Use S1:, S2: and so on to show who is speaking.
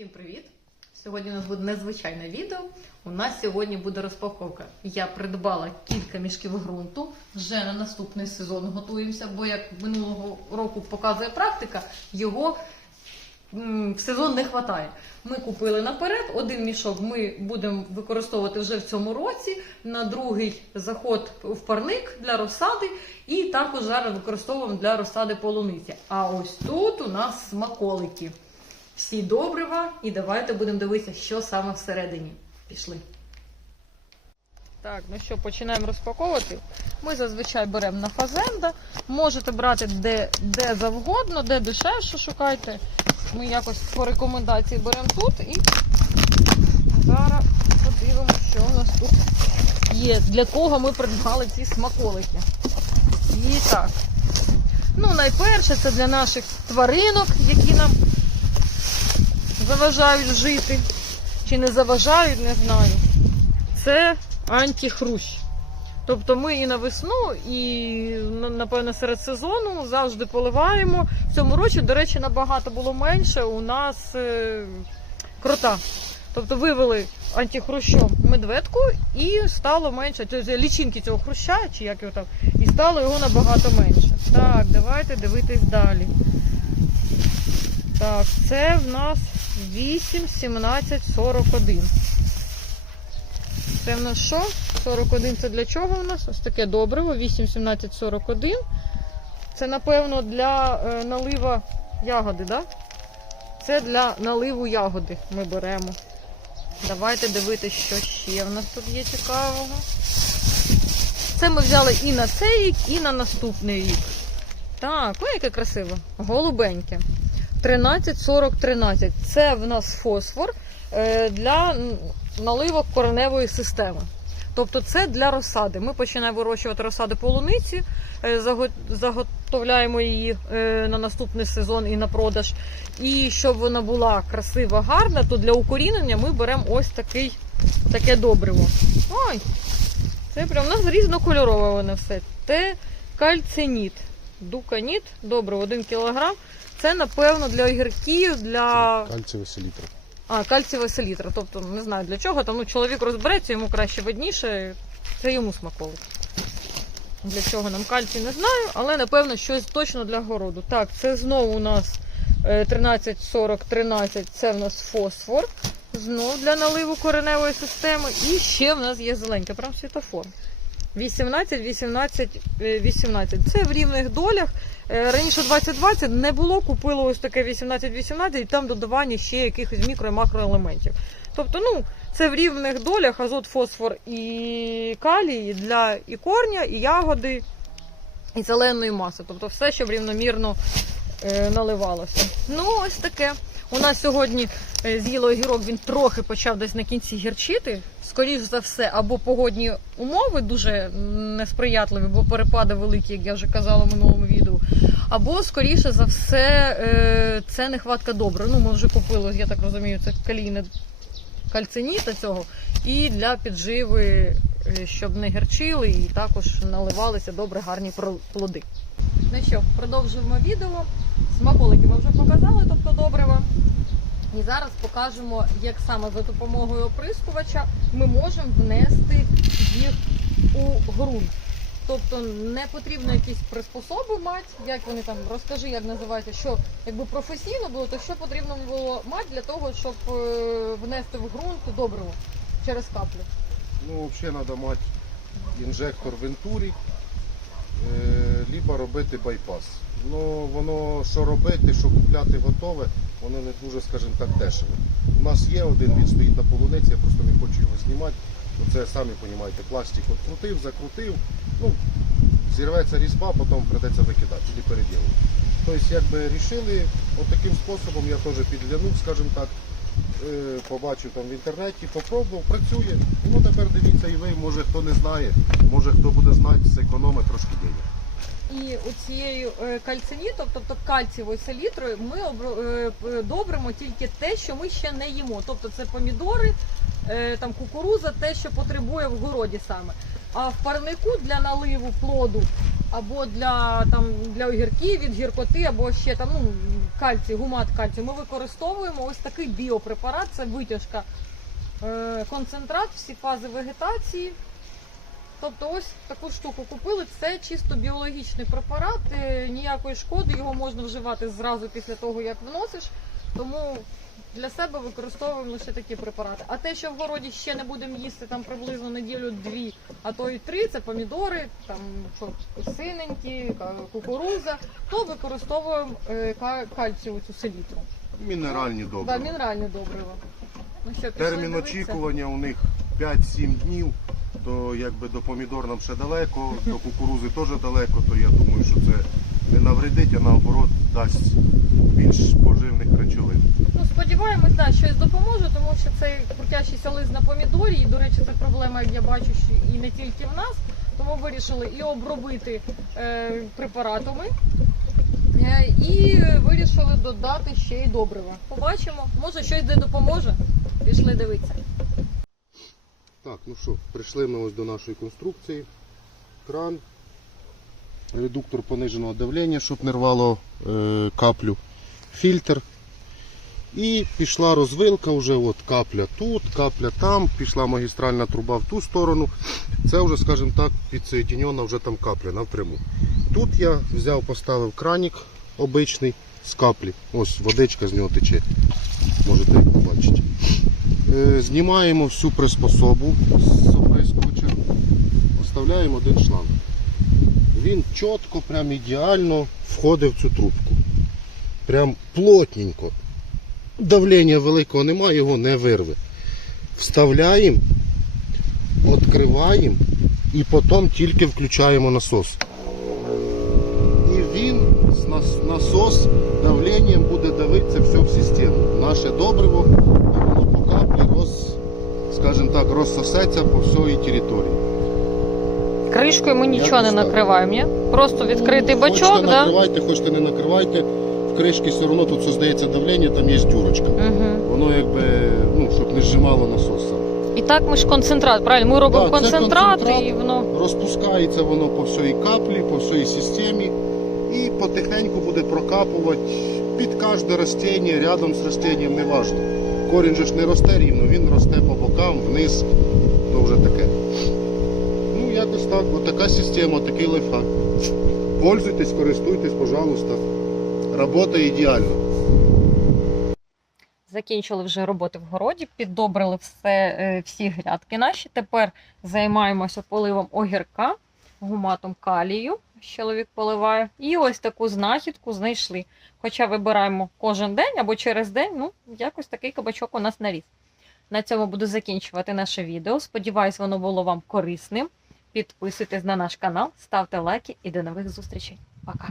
S1: Всім привіт! Сьогодні у нас буде незвичайне відео. У нас сьогодні буде розпаковка. Я придбала кілька мішків ґрунту. Вже на наступний сезон готуємося, бо як минулого року показує практика, його в сезон не вистачає. Ми купили наперед. Один мішок ми будемо використовувати вже в цьому році. На другий заход в парник для розсади, і також зараз використовуємо для розсади полуниці. А ось тут у нас смаколики. Всі добрива, і давайте будемо дивитися, що саме всередині. Пішли. Так, ну що, починаємо розпаковувати. Ми зазвичай беремо на фазенда. Можете брати де, де завгодно, де дешевше шукайте. Ми якось по рекомендації беремо тут і зараз подивимося, що у нас тут є. Для кого ми придбали ці смаколики. І так. Ну, найперше, це для наших тваринок, які нам заважають жити. Чи не заважають, не знаю. Це антихрущ. Тобто ми і на весну, і напевно серед сезону завжди поливаємо. В цьому році, до речі, набагато було менше. У нас е, крота. Тобто вивели антихрущом медведку і стало менше. Тобто лічинки цього хруща, чи як його там, і стало його набагато менше. Так, давайте дивитись далі. Так, це в нас 8, 17, 41. Це в нас що? 41 це для чого у нас? Ось таке добриво. 8, 17, 41. Це, напевно, для е, налива ягоди? Да? Це для наливу ягоди ми беремо. Давайте дивитися, що ще в нас тут є цікавого. Це ми взяли і на цей рік, і на наступний рік. Так, ой, яке красиво. Голубеньке. 13-40-13. Це в нас фосфор е, для наливок кореневої системи. Тобто це для розсади. Ми починаємо вирощувати розсади полуниці, е, заготовляємо її е, на наступний сезон і на продаж. І щоб вона була красива, гарна, то для укорінення ми беремо ось такий, таке добриво. Ой, це прям у нас різнокольорове воно все. Це кальциніт, дуканіт, добре, 1 кг. Це, напевно, для огірків, для
S2: Кальцевий селітра.
S1: а, кальцієва селітра. Тобто, не знаю для чого. Там ну, чоловік розбереться, йому краще видніше. Це йому смаколик. Для чого нам кальцій не знаю, але напевно щось точно для городу. Так, це знову у нас е, 13-40-13, це в нас фосфор. Знову для наливу кореневої системи. І ще в нас є зеленька, прям світофор. 18, 18, е, 18. Це в рівних долях. Е, Раніше 2020 не було, купили ось таке 18-18 і там додавання ще якихось мікро і макроелементів. Тобто, ну, це в рівних долях азот, фосфор і калій для і корня, і ягоди, і зеленої маси. Тобто все, щоб рівномірно е, наливалося. Ну, ось таке. У нас сьогодні е, з'їло огірок, він трохи почав десь на кінці гірчити. Скоріше за все, або погодні умови дуже несприятливі, бо перепади великі, як я вже казала в минулому відео. Або, скоріше за все, е, це нехватка добре. Ну, ми вже купили, я так розумію, це калійне кальциніта цього. І для підживи, е, щоб не гірчили, і також наливалися добре гарні плоди. Ну що, продовжуємо відео. Смаколики ми вже показали, тобто добрива. І зараз покажемо, як саме за допомогою оприскувача ми можемо внести їх у ґрунт. Тобто не потрібно якісь приспособи мати, як вони там розкажи, як називається, що якби професійно було, то що потрібно було мати для того, щоб е, внести в ґрунт добриво через каплю.
S2: Ну, взагалі треба мати інжектор Вентурі, е, либо робити байпас. Ну, воно що робити, що купляти готове, воно не дуже, скажімо так, дешево. У нас є один, він стоїть на полуниці, я просто не хочу його знімати. Ну, Це самі розумієте, пластик от крутив, закрутив, ну, зірветься різьба, потім прийдеться викидати чи переділити. Тобто, якби рішили, от таким способом я теж підглянув, скажімо так, побачив там в інтернеті, попробував, працює. Ну тепер дивіться і ви, може хто не знає, може хто буде знати, зекономить трошки денег.
S1: І оцією е, кальцинітом, тобто кальцієвою селітрою, ми е, добримо тільки те, що ми ще не їмо. Тобто це помідори, е, там кукуруза, те, що потребує в городі саме. А в парнику для наливу плоду або для там для огірків від гіркоти, або ще там ну кальцій, гумат кальцію, ми використовуємо ось такий біопрепарат, це витяжка, е, концентрат, всі фази вегетації. Тобто ось таку штуку купили. Це чисто біологічний препарат, е, ніякої шкоди, його можна вживати зразу після того, як вносиш. Тому для себе використовуємо лише такі препарати. А те, що в городі ще не будемо їсти там приблизно неділю-дві, а то й три, це помідори, там синенькі, кукуруза, то використовуємо е, ка- кальцієву цю селітру.
S2: Мінеральні
S1: Да,
S2: добрива.
S1: мінеральне добриво. Ну що,
S2: Термін очікування у них 5-7 днів, то якби до помідор нам ще далеко, до кукурузи теж далеко, то я думаю, що це не навредить, а наоборот дасть більш поживних речовин.
S1: Ну, сподіваємось, да, щось допоможе, тому що цей крутящийся лист на помідорі, і, до речі, це проблема, як я бачу, що і не тільки в нас. Тому вирішили і обробити е, препаратами, е, і вирішили додати ще й добрива. Побачимо, може щось де допоможе. Пішли дивитися.
S2: Так, ну що, прийшли ми ось до нашої конструкції. Кран, редуктор пониженого давлення, щоб не рвало е, каплю, фільтр. І пішла розвилка вже, от капля тут, капля там, пішла магістральна труба в ту сторону. Це вже, скажімо так, підсоєдінена вже там капля напряму. Тут я взяв, поставив кранік обичний з каплі. Ось водичка з нього тече. Можете побачити. Е, Знімаємо всю приспособу з оприскувача, оставляємо один шланг. Він чітко, прям ідеально входить в цю трубку. Прям плотненько. Давлення великого немає, його не вирве. Вставляємо, відкриваємо і потім тільки включаємо насос. І він насос давленням буде давити це все в систему. Наше добриво воно по каплі роз, скажімо так, розсосеться по всій території.
S1: Кришкою ми нічого не накриваємо, ні? Просто відкритий
S2: Ну,
S1: бачок,
S2: хочете
S1: да?
S2: накривайте, хочете не накривайте. В кришки все одно тут создається давлення, там є дюрочка.
S1: Угу.
S2: Воно якби, ну, щоб не зжимало насос сам.
S1: І так ми ж концентрат, правильно? Ми робимо
S2: Да, це концентрат,
S1: і воно.
S2: Розпускається воно по всій каплі, по всій системі і потихеньку буде прокапувати під кожне ростіння, рядом з ростінням, неважно. Корінь же ж не росте рівно, він росте по бокам, вниз, то вже таке. Ну, якось так, отака система, такий лайфхак. Пользуйтесь, користуйтесь, пожалуйста. Робота ідеальна.
S1: Закінчили вже роботи в городі, піддобрили все, е, всі грядки наші. Тепер займаємося поливом огірка, гуматом калію. Чоловік поливає. І ось таку знахідку знайшли. Хоча вибираємо кожен день або через день, ну, якось такий кабачок у нас наріс. На цьому буду закінчувати наше відео. Сподіваюсь, воно було вам корисним. Підписуйтесь на наш канал, ставте лайки і до нових зустрічей. Пока!